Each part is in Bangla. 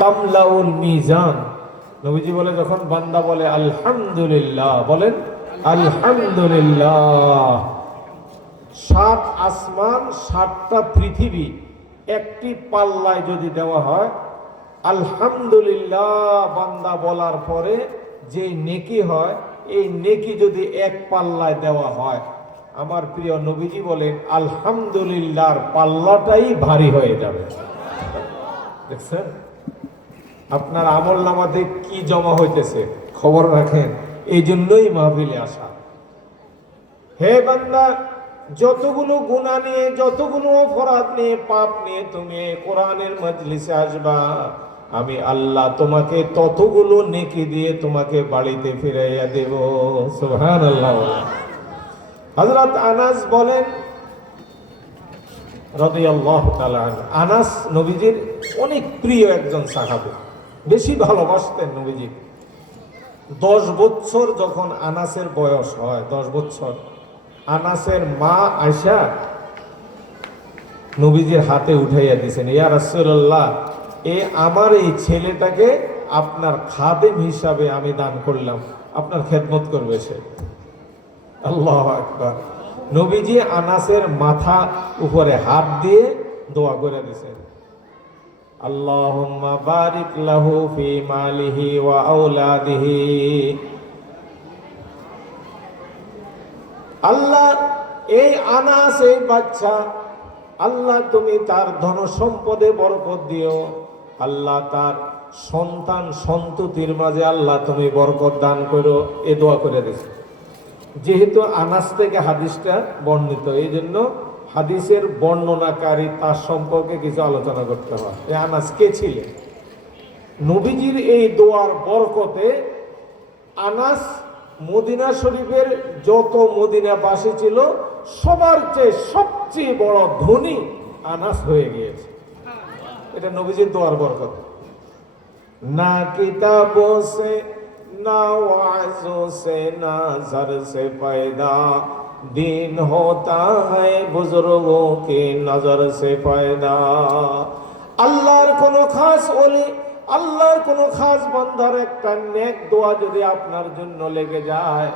তামলাউল মিজান। নবীজি বলে যখন বান্দা বলে আলহামদুলিল্লাহ, বলেন আলহামদুলিল্লাহ, 7 আসমান 7টা পৃথিবী একটি পাল্লায় যদি দেওয়া হয়, আলহামদুলিল্লাহ বান্দা বলার পরে যে নেকি হয়, এই নেকি যদি এক পাল্লায় দেওয়া হয়, আমার প্রিয় নবীজি বলেন আলহামদুলিল্লাহর পাল্লাটাই ভারী হয়ে যাবে। দেখছেন আপনার আমল নামাতে কি জমা হইতেছে, খবর রাখেন। এই জন্যই মাহফিলে আসা। হে বান্দা, যতগুলো গুনাহ নিয়ে, যতগুলো অপরাধ নিয়ে, পাপ নিয়ে তুমি কোরআনের মজলিসে আসবা, আমি আল্লাহ তোমাকে ততগুলো নেকি দিয়ে তোমাকে বাড়িতে ফিরাইয়া দেব। সুবহানাল্লাহ। হযরত আনাস বলেন রাদিয়াল্লাহু তাআলা, আনাস নবীজির অনেক প্রিয় একজন সাহাবী, বেশি ভালোবাসতেন নবীজি। 10 বছর যখন আনাসের বয়স হয়, 10 বছর, আনাসের মা আয়েশা নবীজির হাতে উঠাইয়া দিয়েছেন, ইয়া রাসূলুল্লাহ, আমার এই ছেলেটাকে আপনার খাদেম হিসাবে আমি দান করলাম, আপনার খেদমত করবে সে। আল্লাহু আকবার। নবীজি আনাসের মাথা উপরে হাত দিয়ে দোয়া করে দিয়েছেন, আল্লাহুম্মা বারিক লাহু ফি মালিহি ওয়া আওলাদিহি। আল্লাহ, এই আনাস, এই বাচ্চা, আল্লাহ তুমি তার ধন সম্পদে বরকত দিও। আল্লাহ তার সন্তান সন্ততির মাঝে আল্লাহ তুমি বরকত দান করো। এ দোয়া করে দিয়েছে। যেহেতু আনাস থেকে হাদিসটা বর্ণিত, এই জন্য হাদিসের বর্ণনাকারী তার সম্পর্কে কিছু আলোচনা করতে হয়। এই আনাস কে ছিলেন? নবীজির এই দোয়ার বরকতে আনাস মদিনা শরীফের যত মদিনাবাসী ছিল সবার চেয়ে সবচেয়ে বড় ধনী আনাস হয়ে গিয়েছে। এটা নবীজির দোয়ার বরকত। না কিতাবো সে, না ওয়াজো সে, না জর সে পয়দা, দিন হোতা है बुजुर्गों की नजर से पैदा। আল্লাহর কোন খাস ওলি, আল্লাহর কোন খাস বান্দার একটা নেক দোয়া যদি আপনার জন্য লেগে যায়,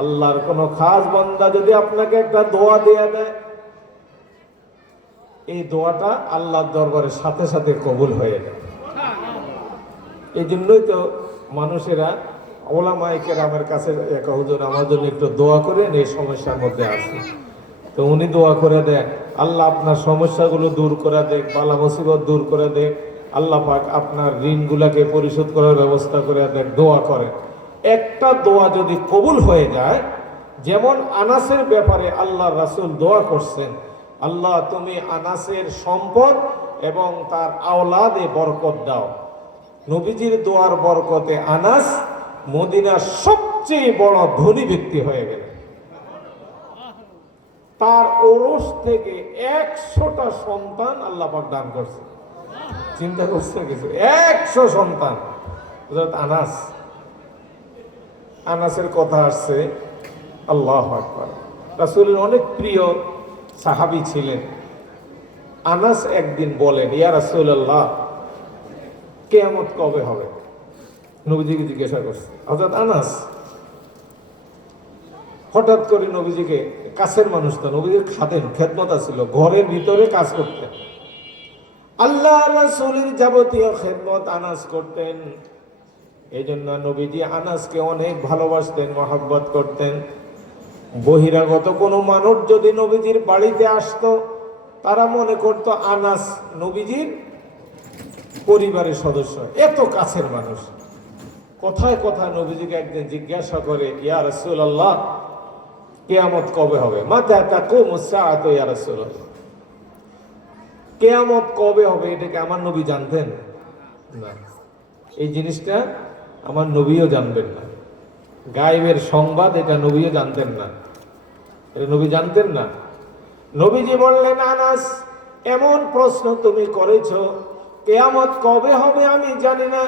আল্লাহর কোন খাস বান্দা যদি আপনাকে একটা দোয়া দিয়ে দেয়, এই দোয়াটা আল্লাহর দরবারে সাথে সাথে কবুল হয়ে যায়। এই জন্যই তো মানুষেরা ওলামায়ে কেরামের কাছে, হুজুর আমার জন্য একটু দোয়া করেন, এই সমস্যার মধ্যে আছে। তো উনি দোয়া করে দেন, আল্লাহ আপনার সমস্যাগুলো দূর করে দেখ, বালা মুসিবত দূর করে দেখ, আল্লাহ পাক আপনার ঋণগুলাকে পরিশোধ করার ব্যবস্থা করে দেখ। দোয়া করেন। একটা দোয়া যদি কবুল হয়ে যায়, যেমন আনাসের ব্যাপারে আল্লাহ রাসূল দোয়া করছেন, আল্লাহ তুমি আনাসের সম্পদ এবং তার আওলাদে বরকত দাও। নবীজির দোয়ার বরকতে আনাস মদিনার সবচেয়ে বড় ধনী ব্যক্তি হয়ে গেলেন। তার ওরস থেকে 100টা সন্তান আল্লাহ পাক দান করছে। চিন্তা করছে কিছু, 100 সন্তান। আনাস, আনাসের কথা আসছে, আল্লাহু আকবার। রাসূলের অনেক প্রিয় সাহাবী ছিলেন। আনাস একদিন বলেন, ইয়া রাসূলুল্লাহ, কিয়ামত কবে হবে? নবীজিকে জিজ্ঞাসা করছে। হযরত আনাস হঠাৎ করে নবীজিকে, কাছের মানুষ তো, নবীজির খাদেম, খেদমত ছিল, ঘরের ভিতরে কাজ করতেন, আল্লাহ রাসূলের যাবতীয় খেদমত আনাস করতেন। এই জন্য নবীজি আনাসকে অনেক ভালোবাসতেন, মহব্বত করতেন। বহিরাগত কোনো মানুষ যদি নবীজির বাড়িতে আসতো, তারা মনে করত আনাস নবীজির পরিবারের সদস্য, এত কাছের মানুষ। কোথায় কোথায় নবীজিকে একদিন জিজ্ঞাসা করে, ইয়া রাসূলুল্লাহ, কিয়ামত কবে হবে? মাতা তাকুমুস সাআতু ইয়া রাসূলুল্লাহ, কিয়ামত কবে হবে এটাকে আমার নবী জানতেন না। এই জিনিসটা আমার নবীও জানবেন না। গায়েবের সংবাদ এটা নবীও জানতেন না, এটা নবী জানতেন না। নবীজি বললেন, আনাস, এমন প্রশ্ন তুমি করেছো, কিয়ামত কবে হবে আমি জানি না,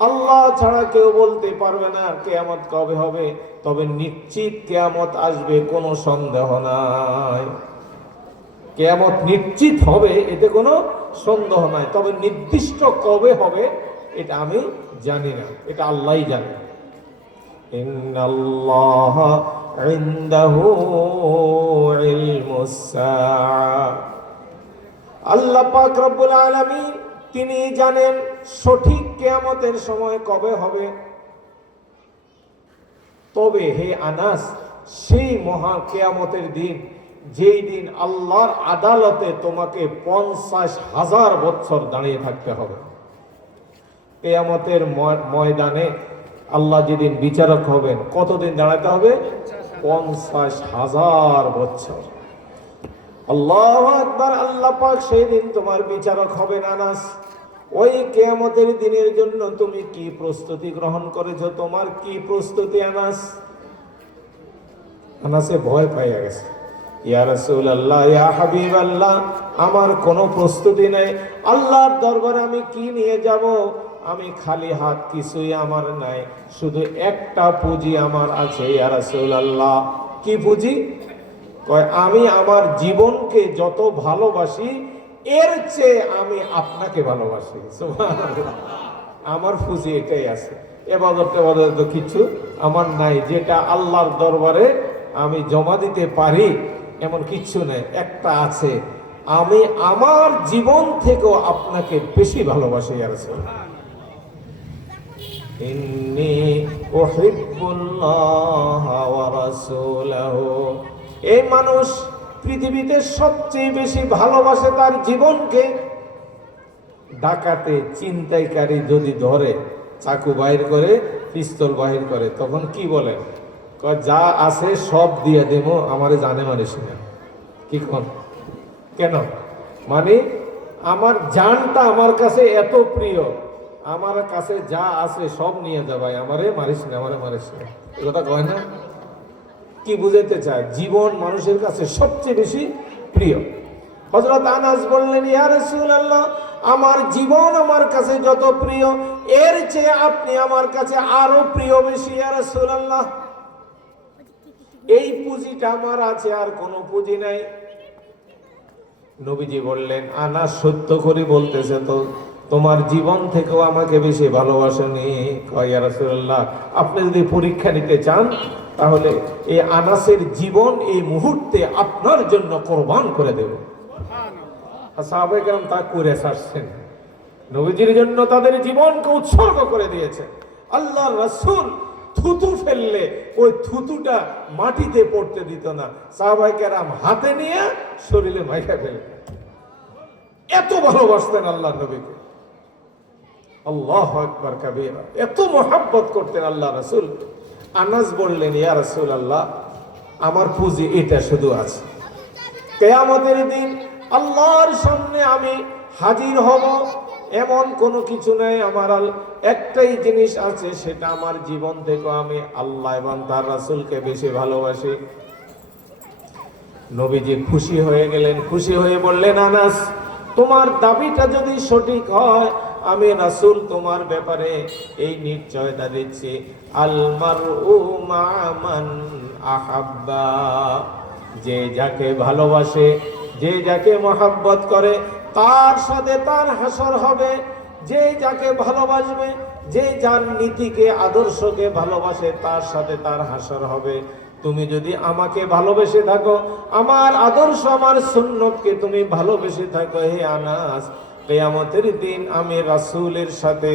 আল্লাহ ছাড়া কেউ বলতে পারবে না কিয়ামত কবে হবে, তবে নিশ্চিত কিয়ামত আসবে, কোনো সন্দেহ নাই। কিয়ামত নিশ্চিত হবে, এতে কোনো সন্দেহ নাই, তবে নির্দিষ্ট কবে হবে এটা আমি জানি না, এটা আল্লাহই জানে। ইন্নাল্লাহা ইনদাহু ইলমুস সাআ, আল্লাহ পাক রব্বুল আলামিন তিনি জানেন সঠিক কিয়ামতের সময় কবে হবে। তবে হে আনাস, সেই মহা কিয়ামতের দিন, যেই দিন আল্লাহর আদালতে তোমাকে 50,000 বছর দাঁড়িয়ে থাকতে হবে। কিয়ামতের ময়দানে আল্লাহ যেদিন বিচারক হবেন, কতদিন দাঁড়াতে হবে? 50,000 বছর। আল্লাহু আকবার। আল্লাহ পাক সেই দিন তোমার বিচারক হবেন আনাস। ওই কিয়ামতের দিনের জন্য তুমি কি প্রস্তুতি গ্রহণ করেছো? তোমার কি প্রস্তুতি আনাস? আনাসে ভয় পাইয়া গেছে, ইয়া রাসূলুল্লাহ, ইয়া হাবিবাল্লাহ, আমার কোনো প্রস্তুতি নেই। আল্লাহর দরবারে আমি কি নিয়ে যাব? আমি খালি হাত, কিছুই আমার নাই, শুধু একটা পুঁজি আমার আছে ইয়া রাসূলুল্লাহ। কি পুঁজি? কয়, আমি আমার জীবনকে যত ভালোবাসি এর চেয়ে আমি আপনাকে ভালোবাসি। সুবহানাল্লাহ, আমার পুঁজি এটাই আছে। এবাদত তো কিছু আমার নাই, যেটা আল্লাহর দরবারে আমি জমা দিতে পারি এমন কিচ্ছু নেই। একটা আছে, আমি আমার জীবন থেকেও আপনাকে বেশি ভালোবাসি ইয়া রাসূলুল্লাহ। ইন্নী উহিব্বুল্লাহ ওয়া রাসূলাহু। এই মানুষ পৃথিবীতে সবচেয়ে বেশি ভালোবাসে তার জীবনকে। ডাকাতে ছিনতাইকারী যদি ধরে, চাকু বাহির করে, পিস্তল বাহির করে, তখন কি বলে? যা আছে সব দিয়ে দেব, আমারে জানে মানিস না। কি কোন? কেন? মানে আমার জানটা আমার কাছে এত প্রিয়, আমার কাছে যা আছে সব নিয়ে যা ভাই, আমারে মারিস না, আমারে মারিস না। এ কথা কয় না? কি বুঝাইতে চায়? জীবন মানুষের কাছে সবচেয়ে বেশি প্রিয়। হযরত আনাস বললেন, ইয়া রাসূলুল্লাহ, আমার জীবন আমার কাছে যত প্রিয়, এর চেয়ে আপনি আমার কাছে আরো প্রিয় বেশি ইয়া রাসূলুল্লাহ। এই পুঁজিটা আমার আছে, আর কোনো পুঁজি নাই। নবীজি বললেন, আনাস সত্য করে বলতেছে তো, তোমার জীবন থেকেও আমাকে বেশি ভালোবাসেনি। ইয়া রাসূলুল্লাহ, আপনি যদি পরীক্ষা নিতে চান তাহলে এই আনাসের জীবন এই মুহূর্তে আপনার জন্য কোরবান করে দেব। সাহাবায়ে কেরাম তা করে ছাড়ছেন, নবীজির জন্য তাদের জীবনকে উৎসর্গ করে দিয়েছে। আল্লাহর রাসূল থুতু ফেললে ওই থুতুটা মাটিতে পড়তে দিত না, সাহাবায়ে কেরাম হাতে নিয়ে শরীরে মাইখা ফেলতেন। এত ভালোবাসতেন আল্লাহর নবীকে। আল্লাহু আকবার কাবীরা, এত মহব্বত করতেন আল্লাহ রাসূল। আনাস বললেন, ইয়া রাসূলুল্লাহ, আমার পুঁজি এটা শুধু আছে, কিয়ামতের দিন আল্লাহর সামনে আমি হাজির হব, এমন কোনো কিছু নেই। আমার একটাই জিনিস আছে, সেটা আমার জীবন থেকে আমি আল্লাহ এবং তার রাসূলকে বেশি ভালোবাসি। নবীজি খুশি হয়ে গেলেন, খুশি হয়ে বললেন, আনাস, তোমার দাবিটা যদি সঠিক হয়, আমি রাসূল তোমার ব্যাপারে এই নিশ্চয়তা দিচ্ছি, আল মারউ মা মান আহাব্বা, যে যাকে ভালোবাসে, যে যাকে মহব্বত করে, তার সাথে তার হাসর হবে। যে যাকে ভালোবাসবে, যে যার নীতিকে আদর্শকে ভালোবাসে, তার সাথে তার হাসর হবে। তুমি যদি আমাকে ভালোবেসে থাকো, আমার আদর্শ, আমার সুন্নতকে তুমি ভালোবেসে থাকো, হে আনাস, কিয়ামতের দিন আমি রাসূলের সাথে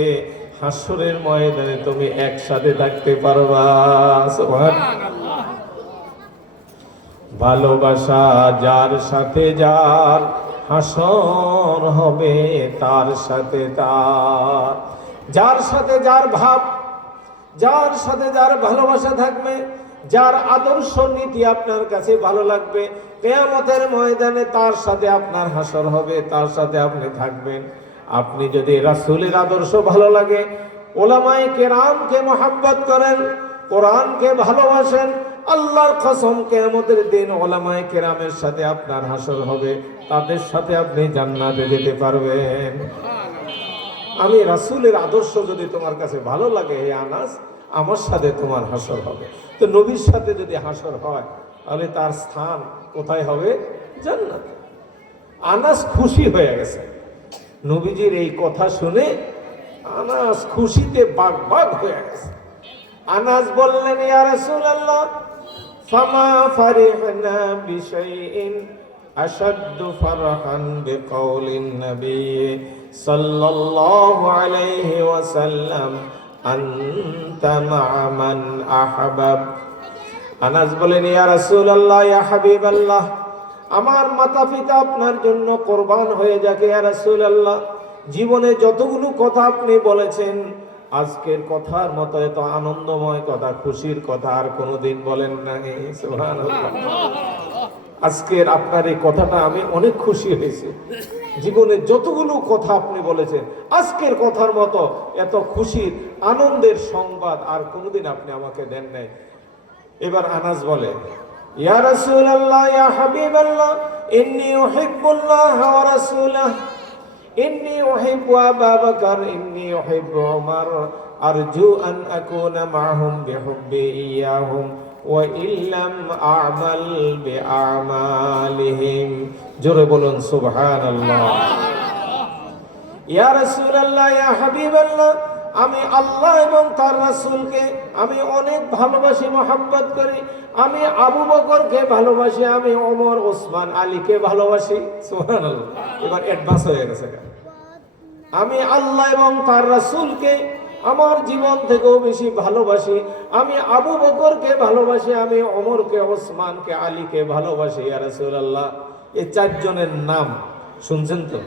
হাসরের ময়দানে তুমি একসাথে থাকতে পারবা। সুবহানাল্লাহ। ভালোবাসা যার সাথে যার হাসর হবে, তার সাথে তার, যার সাথে যার ভাব, যার সাথে যার ভালোবাসা থাকবে, যার আদর্শ নীতি আপনার কাছে ভালো লাগবে, কিয়ামতের ময়দানে তার সাথে আপনার হাসর হবে, তার সাথে আপনি থাকবেন। আপনি যদি রাসূলের আদর্শ ভালো লাগে, উলামায়ে কেরামকে মহব্বত করেন, কোরআনকে ভালোবাসেন, আল্লাহর কসম কিয়ামতের দিন উলামায়ে কেরামের সাথে আপনার হাসর হবে, তাদের সাথে আপনি জান্নাতে যেতে পারবেন। আমি রাসূলের আদর্শ যদি তোমার কাছে ভালো লাগে, হে আনাস, আমার সাথে তোমার হাসর হবে। তো নবীর সাথে যদি হাসর হয়, তাহলে তার স্থান কোথায় হবে? জান্নাত। আনাস খুশি হয়ে গেছে, নবীজির এই কথা শুনে আনাস খুশিতে বাগ বাগ হয়ে গেছে। আনাস বললেন, ইয়া রাসূলুল্লাহ, ফামা ফারিহনা বিশাইইন আশাদ্দু ফারহান বিকাউলিন নবী সাল্লাল্লাহু আলাইহি ওয়াসাল্লাম আনতা মা'a মান আহবাব। আনাস বলেন, ইয়া রাসূলুল্লাহ, ইয়া হাবিবাল্লাহ, আমার মাতা পিতা আপনার জন্য কোরবান হয়ে যাক ইয়া রাসূলুল্লাহ। জীবনে যতগুলো কথা আপনি বলেছেন, আজকের কথার মতো এত আনন্দময় কথা, খুশির কথা আর কোনোদিন বলেন নাই। সুবহানাল্লাহ। আজকের আপনার এই কথাটা আমি অনেক খুশি হয়েছি। জীবনে যতগুলো কথা আপনি বলেছেন, আজকের কথার মতো এত খুশির আনন্দের সংবাদ আর কোনোদিন আপনি আমাকে দেন নাই। এবার আনাস বলে, ইয়া রাসূলুল্লাহ, ইয়া হাবিবাল্লাহ, ইন্নী উহিব্বুল্লাহ ওয়া রাসূলাহু, ইন্নী উহিব্বু আবা বকর, ইন্নী উহিব্বু উমর, আরজু আন আকুনা মা'হুম বিহুব্বি ইয়াহুম ওয়া ইল্লাম আ'মাল বিআমালিহিম। জোরে বলুন সুবহানাল্লাহ। ইয়া রাসূলুল্লাহ, ইয়া হাবিবাল্লাহ, আমি আল্লাহ এবং তার রাসূলকে আমি অনেক ভালোবাসি, মহব্বত করি। আমি আবু বকরকে ভালোবাসি, আমি ওমর, ওসমান, আলীকে ভালোবাসি। সুবহানাল্লাহ। এবার অ্যাডভান্স হয়ে গেছে। আমি আল্লাহ এবং তার রাসূলকে আমার জীবন থেকেও বেশি ভালোবাসি। আমি আবু বকরকে ভালোবাসি, আমি ওমরকে, ওসমানকে, আলীকে ভালোবাসি। ইয়া রাসূলুল্লাহ, এই চারজনের নাম শুনছেন তো?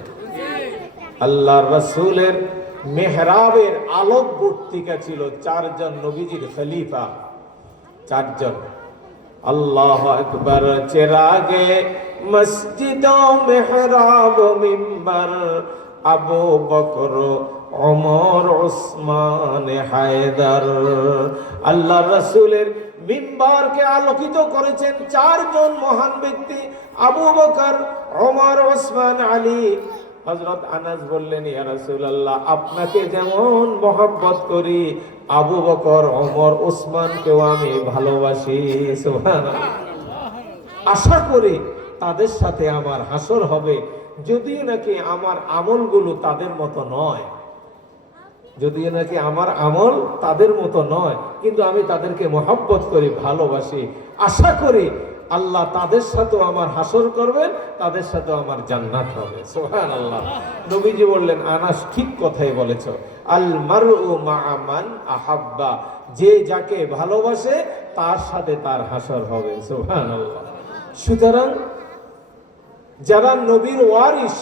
আল্লাহর রাসূলের মেহরাবের আলোকবর্তিকা ছিল চারজন নবীজির খলিফা, চারজন। আল্লাহু আকবার। চেরাগে মসজিদ ও মেহরাব ও মিম্বার, আবু বকর, ওমর, ওসমান, হায়দার। আল্লাহর রাসূলের মিম্বারকে আলোকিত করেছেন চারজন মহান ব্যক্তি, আবু বকর, ওমর, ওসমান, আলী। হযরত আনাস বললেন, ইয়া রাসূলুল্লাহ, আপনাকে যেমন মহব্বত করি, আবু বকর, ওমর, ওসমানকেও আমি ভালোবাসি। সুবহানাল্লাহ। আশা করি তাদের সাথে আমার হাসর হবে, যদিও নাকি আমার আমলগুলো তাদের মতো নয়, যদিও নাকি আমার আমল তাদের মতো নয়, কিন্তু আমি তাদেরকে মহব্বত করি, ভালোবাসি। আশা করি আল্লাহ তাদের সাথেও আমার হাসর করবেন, তাদের সাথেও আমার জান্নাত হবে। সুবহানাল্লাহ। নবীজি বললেন, আনাস ঠিক কথাই বলেছো, আল মারউ মা'a মান আহাব্বা, যে যাকে ভালোবাসে তার সাথে তার হাসর হবে। সুবহানাল্লাহ। সুতরাং যারা নবীর ওয়ারিস,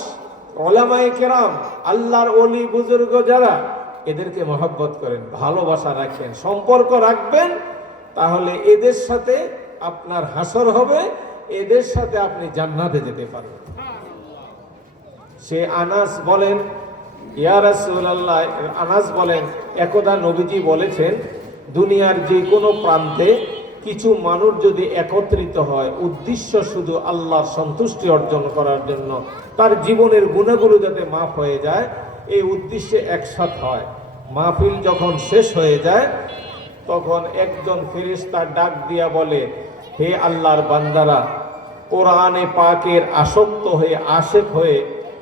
উলামায়ে কেরাম, আল্লাহর ওলি বুজুর্গ যারা, এদেরকে মহব্বত করেন, ভালোবাসা রাখেন, সম্পর্ক রাখবেন, তাহলে এদের সাথে আপনার হাসর হবে, এদের সাথে আপনি জান্নাতে যেতে পারবেন। সে আনাস বলেন, ইয়া রাসূলুল্লাহ, আনাস বলেন, একদা নবীজি বলেছেন, দুনিয়ার যে কোনো প্রান্তে কিছু মানুষ যদি একত্রিত হয়, উদ্দেশ্য শুধু আল্লাহর সন্তুষ্টি অর্জন করার জন্য, তার জীবনের গুনাহগুলো যাতে মাফ হয়ে যায়, এই উদ্দেশ্যে একসাথ হয়। মাহফিল যখন শেষ হয়ে যায়, তখন একজন ফেরেশতা ডাক দিয়া বলে, হে আল্লাহর বান্দারা, কোরআনে পাকের আসক্ত হয়ে, আশেক হয়ে,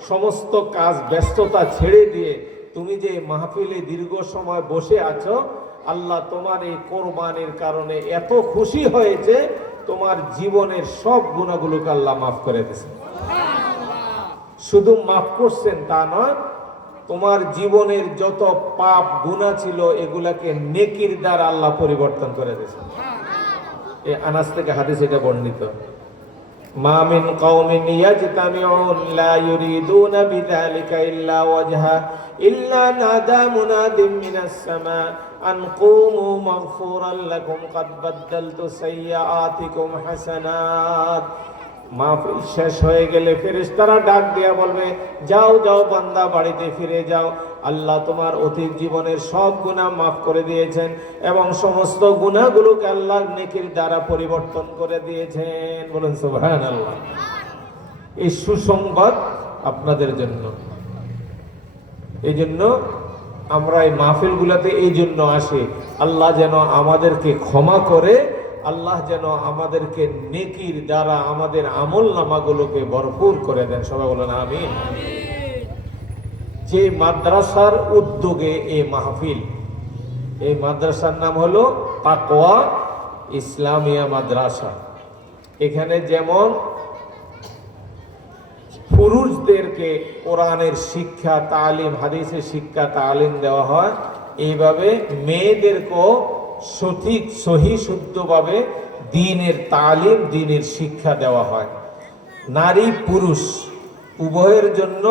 সমস্ত কাজ ব্যস্ততা ছেড়ে দিয়ে তুমি যে মাহফিলে দীর্ঘ সময় বসে আছো, আল্লাহ তোমার এই কোরবানির কারণে এত খুশি হয়েছে, তোমার জীবনের সব গুনাহগুলোকে আল্লাহ মাফ করে দিয়েছেন। শুধু মাফ করছেন তা নয়, তোমার জীবনের যত পাপ গুনাহ ছিল এগুলাকে নেকির দ্বারা আল্লাহ পরিবর্তন করে দিয়েছেন। এই আনাস থেকে হাদিস এটা বর্ণিত। মা মিন কওমিন ইয়াজতামিউন লা ইউরিদুনা বিযালিকা ইল্লা ওয়াজহা ইল্লা নাদা মুনাদিম মিনাস সামা আন কুমু মাগফুরান লাকুম ক্বাদ বাদদালতু সাইয়্যাতিকুম হাসানাত। মাহফিল শেষ হয়ে গেলে ফেরেশতারা ডাক দিয়া বলবে, যাও যাও বান্দা, বাড়িতে ফিরে যাও, আল্লাহ তোমার অতীত জীবনের সব গুনাহ মাফ করে দিয়েছেন এবং সমস্ত গুনাহগুলোকে আল্লাহ নেকির দ্বারা পরিবর্তন করে দিয়েছেন। বলেন সুবহানাল্লাহ। এই সুসংবাদ আপনাদের জন্য। এই জন্য আমরা এই মাহফিলগুলোতে এই জন্য আসি, আল্লাহ যেন আমাদেরকে ক্ষমা করে, আল্লাহ যেন আমাদেরকে নেকির দ্বারা আমাদের আমল নামাগুলোকে ভরপুর করে দেন। সবাই বলেন আমিন। যে মাদ্রাসার উদ্যোগে এই মাহফিল, এই মাদ্রাসার নাম হলো তাকওয়া ইসলামিয়া মাদ্রাসা। এখানে যেমন পুরুষদেরকে কোরআনের শিক্ষা তালিম, হাদিসের শিক্ষা তালিম দেওয়া হয়, এইভাবে মেয়েদেরকেও সঠিক সহি শুদ্ধভাবে দ্বীনের তালিম, দ্বীনের শিক্ষা দেওয়া হয়। নারী পুরুষ উভয়ের জন্য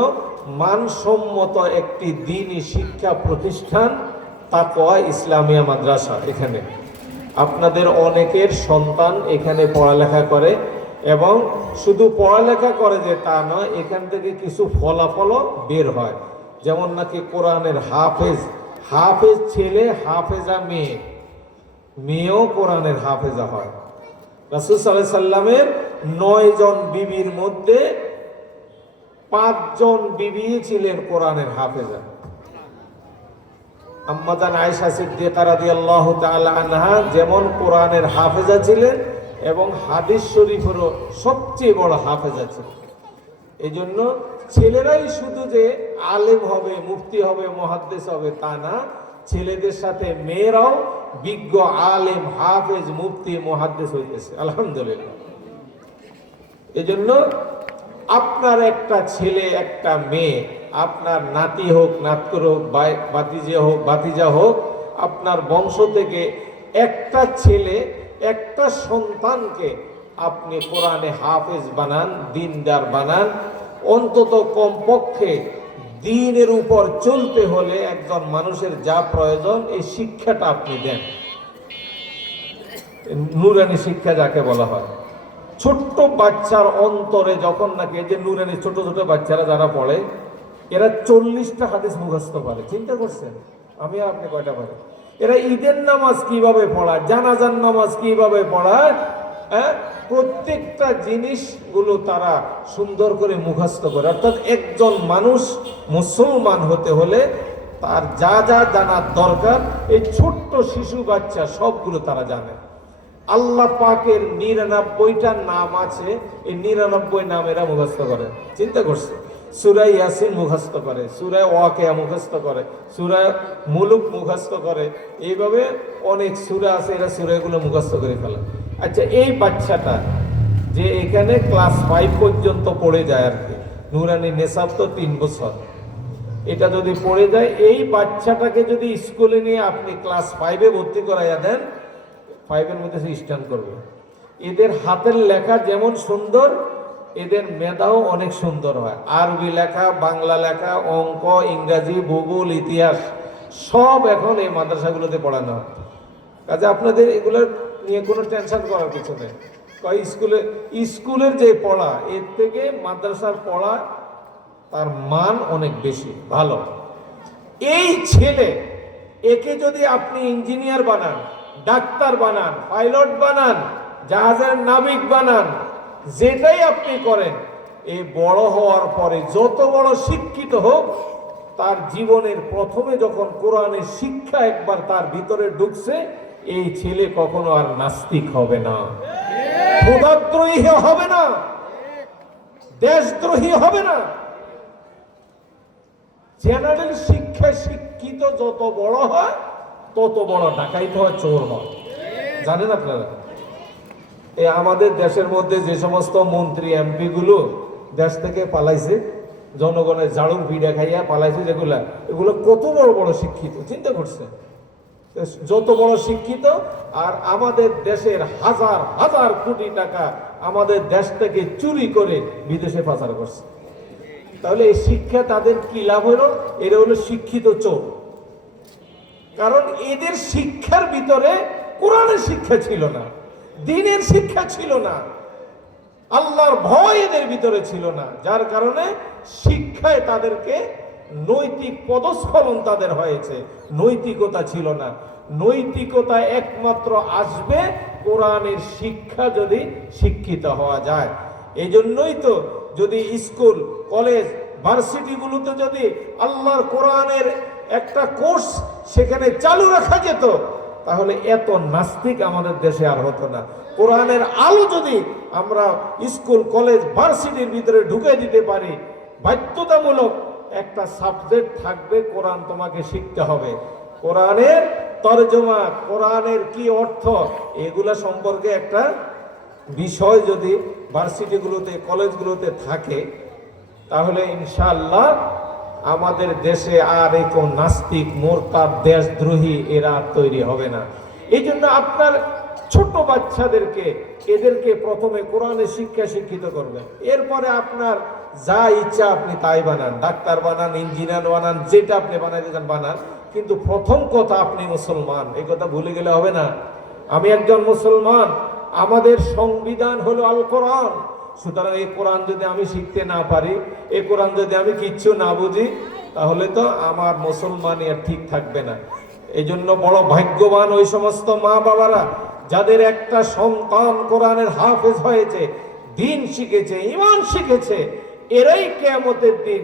মানসম্মত একটি দ্বীনী শিক্ষা প্রতিষ্ঠান তাকওয়া ইসলামিয়া মাদ্রাসা। এখানে আপনাদের অনেকের সন্তান এখানে পড়ালেখা করে, এবং শুধু পড়ালেখা করে যে তা নয়, এখান থেকে কিছু ফলাফলও বের হয়। যেমন নাকি কোরআনের হাফেজ, হাফেজ ছেলে, হাফেজা মেয়ে, মেয়েও কোরআনের হাফেজা হয়। রাসূল সাল্লাল্লাহু আলাইহি সাল্লামের 9 জন বিবির মধ্যে 5 জন বিবি ছিলেন কোরআনের হাফেজা। আম্মা জান আয়েশা সিদ্দিকা রাদিয়াল্লাহু তাআলা আনহা যেমন কোরআনের হাফেজা ছিলেন এবং হাদিস শরীফেরও সবচেয়ে বড় হাফেজা ছিলেন। এই জন্য ছেলেরাই শুধু যে আলেম হবে, মুফতি হবে, মুহাদ্দিস হবে তা না, ছেলেদের সাথে মেয়েরাও বিজ্ঞ আলেম, হাফেজ, মুফতি, মুহাদ্দিস হইতেছে, আলহামদুলিল্লাহ। এই জন্য আপনার একটা ছেলে, একটা মেয়ে, আপনার নাতি হোক, নাতকুর হোক, বাতিজা হোক, বাতিজা হোক, আপনার বংশ থেকে একটা ছেলে, একটা সন্তানকে আপনি কোরআনে হাফেজ বানান, দ্বীনদার বানান। অন্তত কমপক্ষে দ্বীনের উপর চলতে হলে একজন মানুষের যা প্রয়োজন, এই শিক্ষাটা আপনি দেন। নূরানি শিক্ষা যাকে বলা হয়। ছোট্ট বাচ্চার অন্তরে যখন নাকি, এই যে নূরানি ছোট ছোট বাচ্চারা যারা পড়ে, এরা 40টা হাদিস মুখস্থ করে। চিন্তা করছেন? আমি আর আপনি কয়টা পারি? এরা ঈদের নামাজ কিভাবে পড়ায়, জানাজার নামাজ কিভাবে পড়ায়, প্রত্যেকটা জিনিসগুলো তারা সুন্দর করে মুখস্থ করে। অর্থাৎ একজন মানুষ মুসলমান হতে হলে তার যা যা জানার দরকার, এই ছোট্ট শিশু বাচ্চা সবগুলো তারা জানে। আল্লাহ পাকের 99টা নাম আছে, এই 99 নাম এরা মুখস্থ করে। চিন্তা করছে? সূরা ইয়াসিন মুখস্থ করে, সূরা ওয়াকিয়া মুখস্থ করে, সূরা মুলুক মুখস্থ করে, এইভাবে অনেক সূরা আছে, এরা সূরাগুলো মুখস্থ করে ফেলে। আচ্ছা, এই বাচ্চাটা যে এখানে ক্লাস 5 পর্যন্ত পড়ে যায় আর কি, নূরানি নেশাব তো 3 বছর, এটা যদি পড়ে যায়, এই বাচ্চাটাকে যদি স্কুলে নিয়ে আপনি ক্লাস 5-এ ভর্তি করাইয়া দেন, 5-এর মধ্যে সে স্ট্যান্ড করবে। এদের হাতের লেখা যেমন সুন্দর, এদের মেধাও অনেক সুন্দর হয়। আরবি লেখা, বাংলা লেখা, অঙ্ক, ইংরাজি, ভূগোল, ইতিহাস সব এখন এই মাদ্রাসাগুলোতে পড়ানো হয়। কাজে আপনাদের এগুলোর নিয়ে কোনো টেনশন করার কিছু নেই। স্কুলের যে পড়া, এর থেকে মাদ্রাসার পড়া তার মান অনেক বেশি ভালো। এই ছেলে, একে যদি আপনি ইঞ্জিনিয়ার বানান, ডাক্তার বানান, পাইলট বানান, জাহাজের নাবিক বানান, যেটাই আপনি করেন, এই বড় হওয়ার পরে যত বড় শিক্ষিত হোক, তার জীবনের প্রথমে যখন কোরআনের শিক্ষা একবার তার ভিতরে ঢুকছে, এই ছেলে কখনো আর নাস্তিক হবে না, খোদাদ্রোহী হবে না, দেশদ্রোহী হবে না। জেনারেল শিক্ষায় শিক্ষিত যত বড় হয়, তত বড় ডাকাইত হয়, চোর হয়। জানেন আপনারা? এই আমাদের দেশের মধ্যে যে সমস্ত মন্ত্রী এমপি গুলো দেশ থেকে পালাইছে, জনগণের ঝাড়ুর ভিড়া খাইয়া পালাইছে, যেগুলা, এগুলো কত বড় বড় শিক্ষিত। চিন্তা করছে? যত বড় শিক্ষিত, আর আমাদের দেশের হাজার হাজার কোটি টাকা আমাদের দেশ থেকে চুরি করে বিদেশে পাচার করছে। তাহলে এই শিক্ষা তাদের কি লাভ হলো? এরা হলো শিক্ষিত চোর। কারণ এদের শিক্ষার ভিতরে কোরআনের শিক্ষা ছিল না, দ্বীনের শিক্ষা ছিল না, আল্লাহর ভয় এদের ভিতরে ছিল না, যার কারণে শিক্ষায় তাদেরকে নৈতিক পদস্খলন তাদের হয়েছে, নৈতিকতা ছিল না। নৈতিকতা একমাত্র আসবে কোরআনের শিক্ষা যদি শিক্ষিত হওয়া যায়। এই জন্যই তো যদি স্কুল, কলেজ, ভার্সিটিগুলোতে যদি আল্লাহর কোরআনের একটা কোর্স সেখানে চালু রাখা যেত, তাহলে এত নাস্তিক আমাদের দেশে আর হতো না। কোরআনের আলো যদি আমরা স্কুল, কলেজ, ভার্সিটির ভিতরে ঢুকে দিতে পারি, বাধ্যতামূলক একটা সাবজেক্ট থাকবে, কোরআন তোমাকে শিখতে হবে। কোরআনের তরজমা, কোরআনের কি অর্থ, এগুলা সম্পর্কে একটা বিষয় যদি ভার্সিটিগুলোতে, কলেজগুলোতে থাকে, তাহলে ইনশাআল্লাহ আমাদের দেশে আর এই কোন নাস্তিক, মোরতাদ, দেশদ্রোহী এরা আর তৈরি হবে না। এই জন্য আপনার ছোট বাচ্চাদেরকে, এদেরকে প্রথমে কোরআনের শিক্ষা শিক্ষিত করবেন। এরপরে আপনার যা ইচ্ছা আপনি তাই বানান, ডাক্তার বানান, ইঞ্জিনিয়ার বানান, যেটা আপনি বানাইতে চান বানান, কিন্তু প্রথম কথা আপনি মুসলমান, এই কথা ভুলে গেলে হবে না। আমি একজন মুসলমান, আমাদের সংবিধান হলো আল কোরআন। সুতরাং এই কোরআন যদি আমি শিখতে না পারি, এই কোরআন যদি আমি কিচ্ছু না বুঝি, তাহলে তো আমার মুসলমানই আর ঠিক থাকবে না। এই জন্য বড় ভাগ্যবান ওই সমস্ত মা বাবারা যাদের একটা সন্তান কোরআনের হাফেজ হয়েছে, দিন শিখেছে, ঈমান শিখেছে, এরাই কিয়ামতের দিন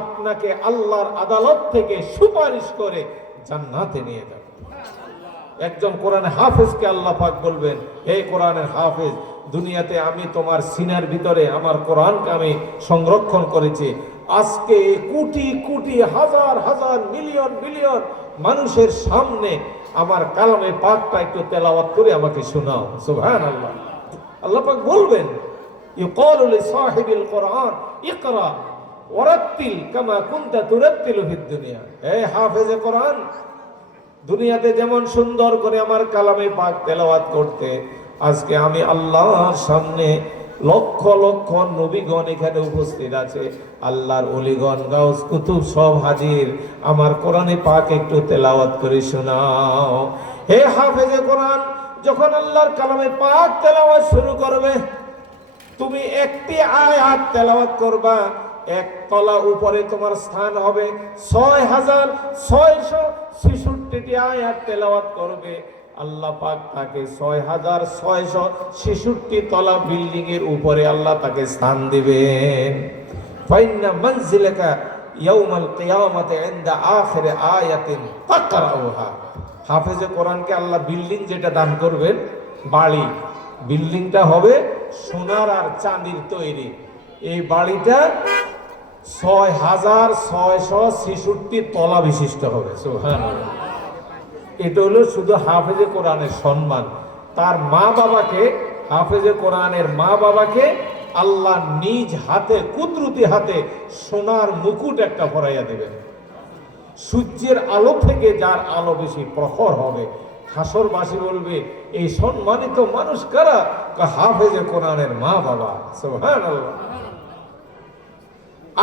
আপনাকে আল্লাহর আদালত থেকে সুপারিশ করে জান্নাতে নিয়ে যাবে। একজন কোরআনের হাফেজকে আল্লাহ পাক বলবেন, হে কোরআনের হাফেজ, দুনিয়াতে আমি তোমার সিনার ভিতরে আমার কোরআনকে আমি সংরক্ষণ করেছি। আজকে কোটি কোটি, হাজার হাজার, মিলিয়ন মিলিয়ন মানুষের সামনে আমার কালামে পাকটা একটু তেলাওয়াত করে আমাকে শোনাও। সুবহানাল্লাহ। আল্লাহ পাক বলবেন, ইউকালু লিসাহিবিল কোরআন ইকরা ওয়ারাত্তিল কামা কুনতা তুরাত্তিলু ফিদ দুনিয়া। হে হাফেজে কোরআন, দুনিয়াতে যেমন সুন্দর করে আমার কালামে পাক তেলাওয়াত করতে, আজকে আমি আল্লাহর সামনে লক্ষ লক্ষ নবীগণ এখানে উপস্থিত আছে, আল্লাহর ওলিগণ, গাউস কুতুব সব হাজির, আমার কোরআনে পাক একটু তেলাওয়াত করে শোনাও। হে হাফেজে কোরআন, যখন আল্লাহর কালামে পাক তেলাওয়াত শুরু করবে, তুমি একটি আয়াত তেলাওয়াত করবা, এক তলা উপরে তোমার স্থান হবে। ৬৬৬৬টি আয়াত তেলাওয়াত করবে, আল্লাহ পাক তাকে ৬৬৬৬ তলা বিল্ডিং এর উপরে আল্লাহ তাকে স্থান দিবেন। ফাইন্না মানজিলাকা ইয়াউমাল কিয়ামাতি ইনদা আখির আয়াতিন তাকরাউহা। হাফেজে কোরআনকে আল্লাহ বিল্ডিং যেটা দান করবেন, বাড়ি, বিল্ডিংটা হবে সোনার আর চাঁদির তৈরি। এই বাড়িটা ৬৬৬৬ তলা বিশিষ্ট হবে। সুবহানাল্লাহ। এটা হলো শুধু হাফেজে কোরআনের সম্মান। তার মা বাবাকে, হাফেজে কোরআনের মা বাবাকে আল্লাহ নিজ হাতে, কুদরতি হাতে সোনার মুকুট একটা পরাইয়া দেবেন। সূর্যের আলো থেকে যার আলো বেশি প্রখর হবে, হাসরবাসী বলবে, এই সম্মানিত মানুষ কারা? হাফেজে কোরআনের মা বাবা। সুবহানাল্লাহ।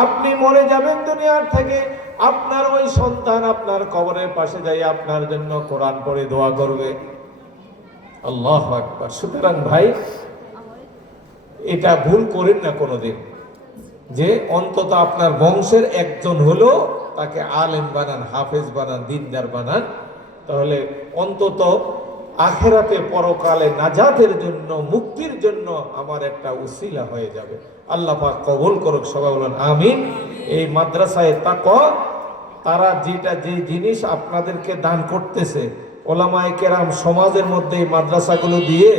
আপনি মরে যাবেন দুনিয়ার থেকে, আপনার ওই সন্তান আপনার কবরের পাশে যাই আপনার জন্য কোরআন পড়ে দোয়া করবে। আল্লাহু আকবার। সুতরাং ভাই, এটা ভুল করেন না কোনোদিন, যে অন্তত আপনার বংশের একজন হলো তাকে আলেম বানান, হাফেজ বানান, দিনদার বানান, তাহলে অন্তত আখেরাতে পরকালে নাজাতের জন্য, মুক্তির জন্য আমার একটা উসিলা হয়ে যাবে। আল্লাহ পাক কবুল করুক, সবাই বলেন আমিন। এই মাদ্রাসায় তাকওয়া, তারা যেটা, যে জিনিস আপনাদেরকে দান করতেছে, ওলামায়ে কেরাম সমাজের মধ্যে এই মাদ্রাসাগুলো দিয়ে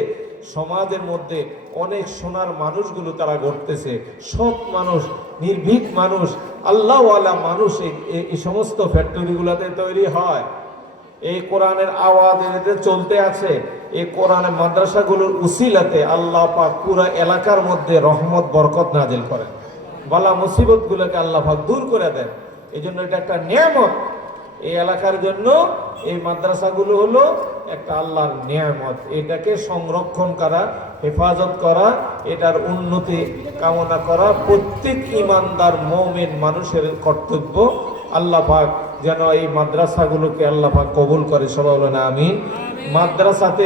সমাজের মধ্যে অনেক সোনার মানুষগুলো তারা গড়তেছে। সৎ মানুষ, নির্ভীক মানুষ, আল্লাহওয়ালা মানুষ এই সমস্ত ফ্যাক্টরিগুলোতে তৈরি হয়। এই কোরআনের আওয়াজ এতে চলতে আছে। এই কোরআনের মাদ্রাসাগুলোর উসিলাতে আল্লাহ পাক পুরো এলাকার মধ্যে রহমত বরকত নাজিল করেন, বালা মুসিবত গুলোকে আল্লাহ পাক দূর করে দেন। এই জন্য এটা একটা নিয়ামত এই এলাকার জন্য। এই মাদ্রাসাগুলো হলো একটা আল্লাহর নিয়ামত। এটাকে সংরক্ষণ করা, হেফাজত করা, এটার উন্নতি কামনা করা প্রত্যেক ইমানদার মুমিন মানুষের কর্তব্য। আল্লাহ পাক যেন এই মাদ্রাসাগুলোকে আল্লাহ পাক কবুল করে, সবাই বলেন আমিন। মাদ্রাসাতে